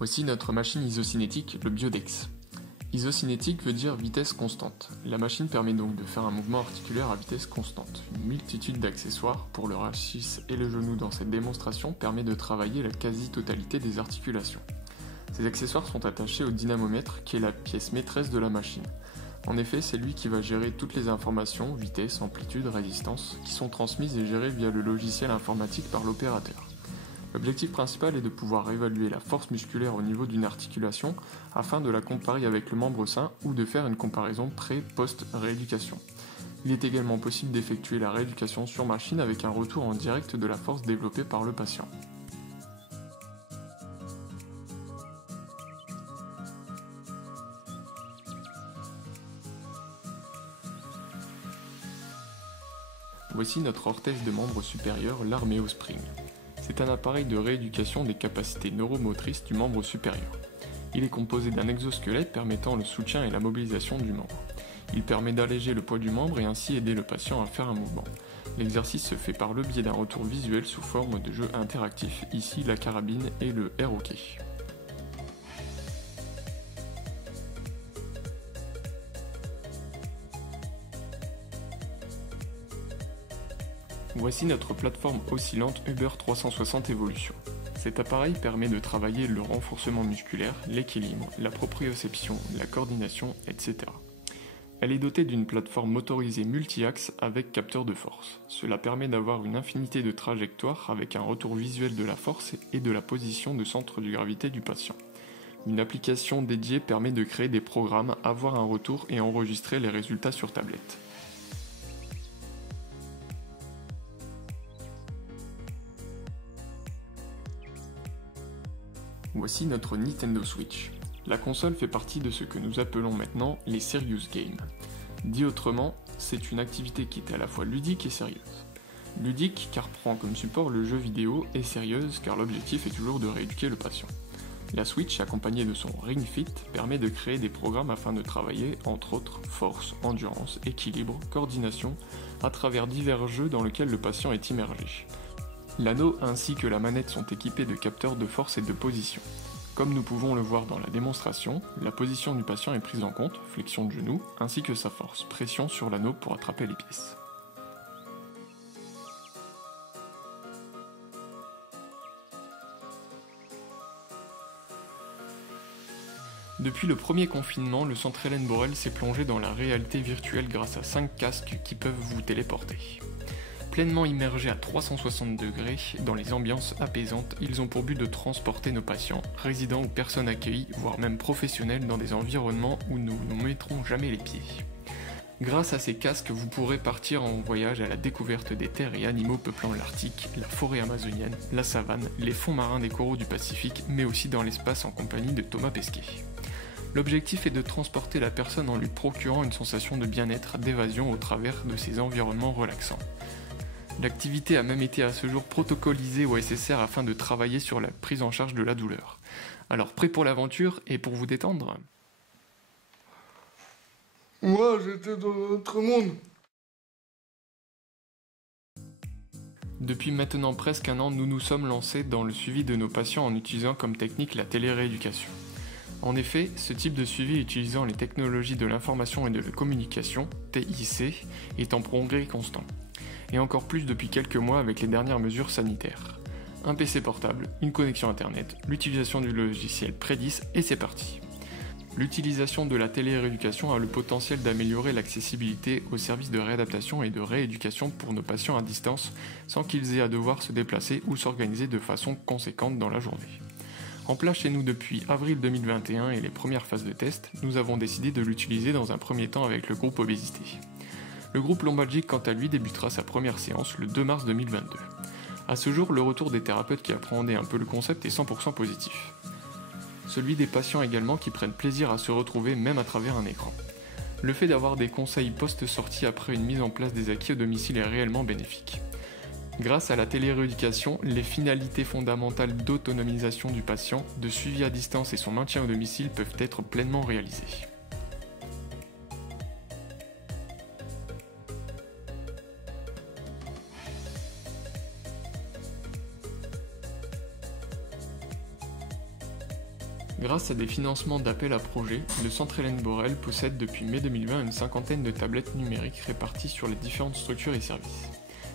Voici notre machine isocinétique, le Biodex. Isocinétique veut dire vitesse constante. La machine permet donc de faire un mouvement articulaire à vitesse constante. Une multitude d'accessoires pour le rachis et le genou dans cette démonstration permet de travailler la quasi-totalité des articulations. Ces accessoires sont attachés au dynamomètre qui est la pièce maîtresse de la machine. En effet, c'est lui qui va gérer toutes les informations, vitesse, amplitude, résistance, qui sont transmises et gérées via le logiciel informatique par l'opérateur. L'objectif principal est de pouvoir évaluer la force musculaire au niveau d'une articulation afin de la comparer avec le membre sain ou de faire une comparaison pré-post-rééducation. Il est également possible d'effectuer la rééducation sur machine avec un retour en direct de la force développée par le patient. Voici notre orthèse de membre supérieur, l'Arméo Spring. C'est un appareil de rééducation des capacités neuromotrices du membre supérieur. Il est composé d'un exosquelette permettant le soutien et la mobilisation du membre. Il permet d'alléger le poids du membre et ainsi aider le patient à faire un mouvement. L'exercice se fait par le biais d'un retour visuel sous forme de jeu interactif, ici la carabine et le air hockey. Voici notre plateforme oscillante Uber 360 Evolution. Cet appareil permet de travailler le renforcement musculaire, l'équilibre, la proprioception, la coordination, etc. Elle est dotée d'une plateforme motorisée multi-axe avec capteur de force. Cela permet d'avoir une infinité de trajectoires avec un retour visuel de la force et de la position de centre de gravité du patient. Une application dédiée permet de créer des programmes, avoir un retour et enregistrer les résultats sur tablette. Voici notre Nintendo Switch. La console fait partie de ce que nous appelons maintenant les Serious Games. Dit autrement, c'est une activité qui est à la fois ludique et sérieuse. Ludique car prend comme support le jeu vidéo et sérieuse car l'objectif est toujours de rééduquer le patient. La Switch, accompagnée de son Ring Fit, permet de créer des programmes afin de travailler, entre autres, force, endurance, équilibre, coordination, à travers divers jeux dans lesquels le patient est immergé. L'anneau ainsi que la manette sont équipés de capteurs de force et de position. Comme nous pouvons le voir dans la démonstration, la position du patient est prise en compte, flexion de genou, ainsi que sa force, pression sur l'anneau pour attraper les pièces. Depuis le premier confinement, le centre Hélène Borel s'est plongé dans la réalité virtuelle grâce à 5 casques qui peuvent vous téléporter. Pleinement immergés à 360 degrés dans les ambiances apaisantes, ils ont pour but de transporter nos patients, résidents ou personnes accueillies, voire même professionnels dans des environnements où nous ne mettrons jamais les pieds. Grâce à ces casques, vous pourrez partir en voyage à la découverte des terres et animaux peuplant l'Arctique, la forêt amazonienne, la savane, les fonds marins des coraux du Pacifique, mais aussi dans l'espace en compagnie de Thomas Pesquet. L'objectif est de transporter la personne en lui procurant une sensation de bien-être, d'évasion au travers de ces environnements relaxants. L'activité a même été à ce jour protocolisée au SSR afin de travailler sur la prise en charge de la douleur. Alors prêt pour l'aventure et pour vous détendre ? Moi, j'étais dans un autre monde. Depuis maintenant presque un an, nous nous sommes lancés dans le suivi de nos patients en utilisant comme technique la télérééducation. En effet, ce type de suivi utilisant les technologies de l'information et de la communication, TIC, est en progrès constant. Et encore plus depuis quelques mois avec les dernières mesures sanitaires. Un PC portable, une connexion internet, l'utilisation du logiciel Predis et c'est parti. L'utilisation de la télérééducation a le potentiel d'améliorer l'accessibilité aux services de réadaptation et de rééducation pour nos patients à distance sans qu'ils aient à devoir se déplacer ou s'organiser de façon conséquente dans la journée. En place chez nous depuis avril 2021 et les premières phases de test, nous avons décidé de l'utiliser dans un premier temps avec le groupe Obésité. Le groupe Lombalgique, quant à lui, débutera sa première séance le 2 mars 2022. A ce jour, le retour des thérapeutes qui appréhendaient un peu le concept est 100% positif. Celui des patients également qui prennent plaisir à se retrouver même à travers un écran. Le fait d'avoir des conseils post-sortie après une mise en place des acquis au domicile est réellement bénéfique. Grâce à la télérééducation, les finalités fondamentales d'autonomisation du patient, de suivi à distance et son maintien au domicile peuvent être pleinement réalisées. Grâce à des financements d'appel à projets, le Centre Hélène Borel possède depuis mai 2020 une cinquantaine de tablettes numériques réparties sur les différentes structures et services.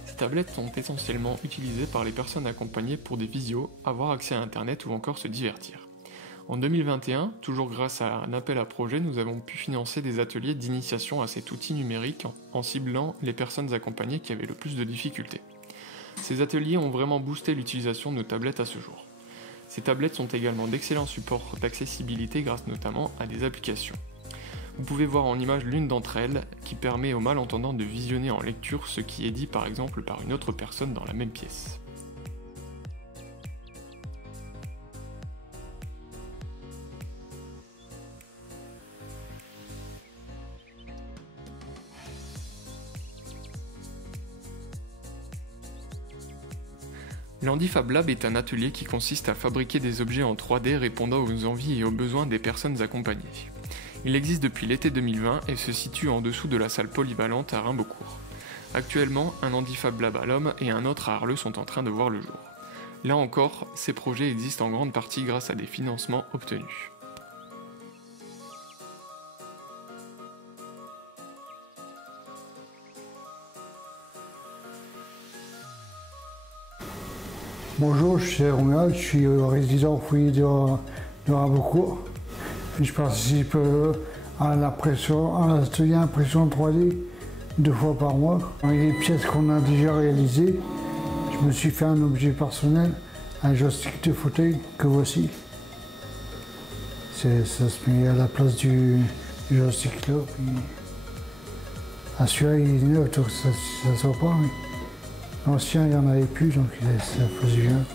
Ces tablettes sont essentiellement utilisées par les personnes accompagnées pour des visios, avoir accès à Internet ou encore se divertir. En 2021, toujours grâce à un appel à projet, nous avons pu financer des ateliers d'initiation à cet outil numérique en ciblant les personnes accompagnées qui avaient le plus de difficultés. Ces ateliers ont vraiment boosté l'utilisation de nos tablettes à ce jour. Ces tablettes sont également d'excellents supports d'accessibilité grâce notamment à des applications. Vous pouvez voir en image l'une d'entre elles qui permet aux malentendants de visionner en lecture ce qui est dit par exemple par une autre personne dans la même pièce. L'Handifab Lab est un atelier qui consiste à fabriquer des objets en 3D répondant aux envies et aux besoins des personnes accompagnées. Il existe depuis l'été 2020 et se situe en dessous de la salle polyvalente à Rimbaudcourt. Actuellement, un Handifab Lab à l'Homme et un autre à Arleux sont en train de voir le jour. Là encore, ces projets existent en grande partie grâce à des financements obtenus. Bonjour, je suis Romuald, je suis résident au foyer de Rimbaudcourt. Je participe à l'atelier impression 3D 2 fois par mois. Avec les pièces qu'on a déjà réalisées, je me suis fait un objet personnel, un joystick de fauteuil que voici. Ça se met à la place du joystick là. Celui-là il est neuf donc ça ne se voit pas. Mais l'ancien il n'y en avait plus donc ça faisait bien.